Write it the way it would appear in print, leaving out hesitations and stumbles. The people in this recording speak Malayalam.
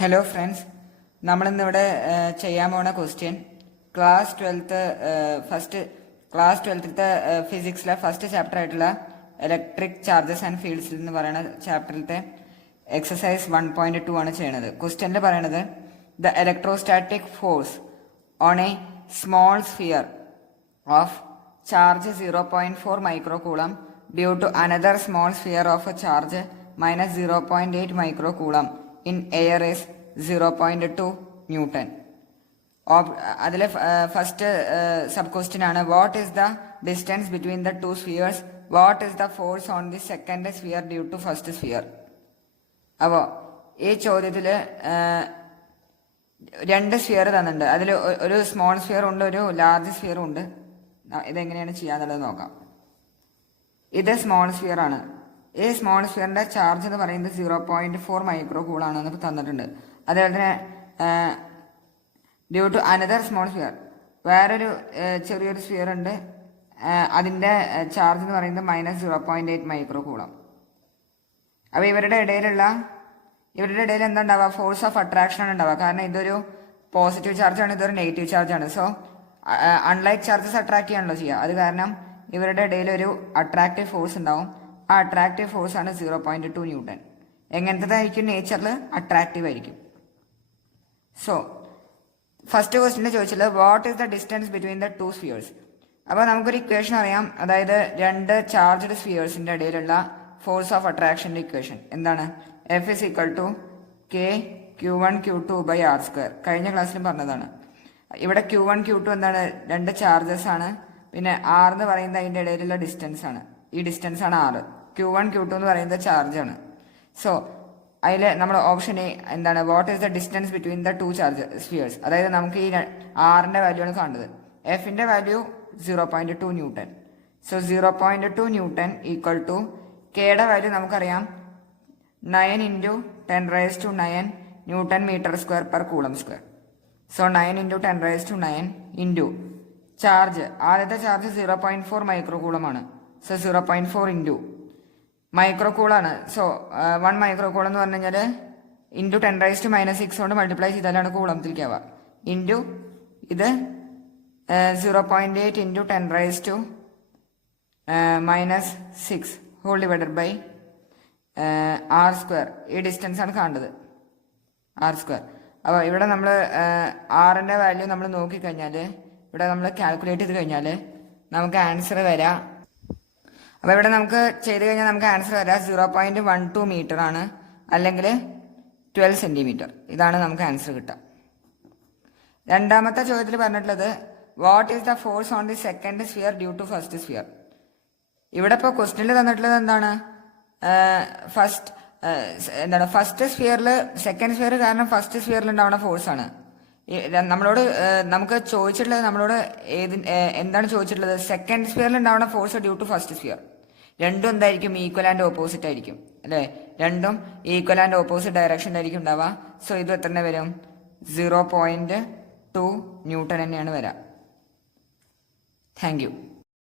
ഹലോ ഫ്രണ്ട്സ്, നമ്മളിന്നിവിടെ ചെയ്യാൻ പോണ ക്വസ്റ്റ്യൻ ക്ലാസ് ട്വൽത്തിലത്തെ ഫിസിക്സിലെ ഫസ്റ്റ് ചാപ്റ്റർ ആയിട്ടുള്ള ഇലക്ട്രിക് ചാർജസ് ആൻഡ് ഫീൽഡ്സ് എന്ന് പറയുന്ന ചാപ്റ്ററിലത്തെ എക്സസൈസ് 1.2 ആണ് ചെയ്യണത്. ക്വസ്റ്റ്യനിൽ പറയണത് the electrostatic force on a small sphere of charge 0.4 microcoulomb due to another small sphere of a charge -0.8 microcoulomb in air is 0.2 Newton. അതിലെ ഫസ്റ്റ് സബ് ക്വസ്റ്റ്യൻ ആണ് what is the distance between the two spheres, what is the force on the second sphere due to first sphere. അപ്പോൾ ഈ ചോദ്യത്തിൽ രണ്ട് സ്ഫിയർ തന്നിട്ടുണ്ട്. അതിൽ ഒരു സ്മോൾ സ്ഫിയർ ഉണ്ട്, ഒരു ലാർജ് സ്ഫിയർ ഉണ്ട്. ഇതെങ്ങനെയാണ് ചെയ്യാന്നുള്ളത് നോക്കാം. ഇത് സ്മോൾ സ്ഫിയർ ആണ്. ഈ സ്മോൾ സ്ഫിയറിന്റെ ചാർജ് എന്ന് പറയുന്നത് 0.4 മൈക്രോകൂൾ ആണെന്ന് തന്നിട്ടുണ്ട്. അതേപോലെ തന്നെ due to another small sphere, വേറൊരു ചെറിയൊരു സ്ഫിയർ ഉണ്ട്, അതിന്റെ ചാർജ് എന്ന് പറയുന്നത് -0.8 മൈക്രോകൂളം. അപ്പൊ ഇവരുടെ ഇടയിൽ എന്താ ഉണ്ടാവുക? ഫോഴ്സ് ഓഫ് അട്രാക്ഷൻ ആണ് ഉണ്ടാവുക. കാരണം ഇതൊരു പോസിറ്റീവ് ചാർജ് ആണ്, ഇതൊരു നെഗറ്റീവ് ചാർജ് ആണ്. സോ അൺലൈക്ക് ചാർജസ് അട്രാക്ട് ചെയ്യാണല്ലോ ചെയ്യുക. അത് കാരണം ഇവരുടെ ഇടയിൽ ഒരു അട്രാക്റ്റീവ് ഫോഴ്സ് ഉണ്ടാവും. ആ അട്രാക്റ്റീവ് ഫോഴ്സ് ആണ് 0.2 ന്യൂട്ടൺ. എങ്ങനത്തേതായിരിക്കും? നേച്ചറിൽ അട്രാക്റ്റീവ് ആയിരിക്കും. സോ ഫസ്റ്റ് ക്വസ്റ്റിന് ചോദിച്ചത് what is the distance between the two spheres. അപ്പോൾ നമുക്കൊരു ഇക്വേഷൻ അറിയാം. അതായത് രണ്ട് ചാർജ്ഡ് സ്ഫിയേഴ്സിന്റെ ഇടയിലുള്ള ഫോഴ്സ് ഓഫ് അട്രാക്ഷന്റെ ഇക്വേഷൻ എന്താണ്? F is equal to K Q1 Q2 by R². കഴിഞ്ഞ ക്ലാസ്സിലും പറഞ്ഞതാണ്. ഇവിടെ Q1 Q2 എന്താണ്? രണ്ട് ചാർജസ് ആണ്. പിന്നെ R എന്ന് പറയുന്നത് അതിന്റെ ഇടയിലുള്ള ഡിസ്റ്റൻസ് ആണ്. ഈ ഡിസ്റ്റൻസ് ആണ് R. Q1 Q2 എന്ന് പറയുന്നത് ചാർജ് ആണ്. സോ അതിൽ നമ്മൾ ഓപ്ഷൻ എ എന്താണ്? What is the distance between the two charge spheres. അതായത് നമുക്ക് ഈ ആറിന്റെ വാല്യൂ ആണ് കാണുന്നത്. എഫിന്റെ value 0.2 newton. So 0.2 newton equal to കെയുടെ വാല്യൂ നമുക്കറിയാം 9 × 10⁻⁹ newton metre square per coulomb square. So 9 × 10⁻⁹ into charge. ആദ്യത്തെ ചാർജ് 0.4 മൈക്രോകൂളമാണ്. സോ 0.4 ഇൻറ്റു മൈക്രോകൂളാണ്. സോ 1 മൈക്രോകൂളം എന്ന് പറഞ്ഞു കഴിഞ്ഞാൽ ഇൻറ്റു 10⁻⁻6 കൊണ്ട് മൾട്ടിപ്ലൈ ചെയ്താലാണ് കൂളത്തിലേക്കാവുക. ഇൻറ്റു ഇത് 0.8 into 10⁻⁻6 whole divided by R². ഈ ഡിസ്റ്റൻസ് ആണ് കാണേണ്ടത്, R². അപ്പോൾ ഇവിടെ നമ്മൾ ആറിൻ്റെ വാല്യൂ നമ്മൾ നോക്കിക്കഴിഞ്ഞാൽ, ഇവിടെ നമ്മൾ കാൽക്കുലേറ്റ് ചെയ്ത് കഴിഞ്ഞാൽ നമുക്ക് ആൻസർ വരാം. അപ്പോൾ ഇവിടെ നമുക്ക് ചെയ്ത് കഴിഞ്ഞാൽ നമുക്ക് ആൻസർ വരാം 0.12 മീറ്റർ ആണ്, അല്ലെങ്കിൽ 12 സെന്റിമീറ്റർ. ഇതാണ് നമുക്ക് ആൻസർ കിട്ടുക. രണ്ടാമത്തെ ചോദ്യത്തിൽ പറഞ്ഞിട്ടുള്ളത് what is the force on the second sphere due to first sphere. ഇവിടെ ഇപ്പോൾ ക്വസ്റ്റ്യനിൽ തന്നിട്ടുള്ളത് എന്താണ്? ഫസ്റ്റ് സ്ഫിയറിൽ സെക്കൻഡ് സ്ഫിയർ കാരണം ഫസ്റ്റ് സ്ഫിയറിൽ ഉണ്ടാവുന്ന ഫോഴ്സ് ആണ്. നമുക്ക് ചോദിച്ചിട്ടുള്ളത് എന്താണ് ചോദിച്ചിട്ടുള്ളത്? സെക്കൻഡ് സ്ഫിയറിൽ ഉണ്ടാവുന്ന force due to first sphere. രണ്ടും എന്തായിരിക്കും? ഈക്വൽ ആൻഡ് ഓപ്പോസിറ്റ് ആയിരിക്കും, അല്ലേ? രണ്ടും ഈക്വൽ ആൻഡ് ഓപ്പോസിറ്റ് ഡയറക്ഷനിലായിരിക്കും ഉണ്ടാവുക. സോ ഇത് എത്ര വരും? 0.2 ന്യൂട്ടൺ തന്നെയാണ് വരാം. Thank you.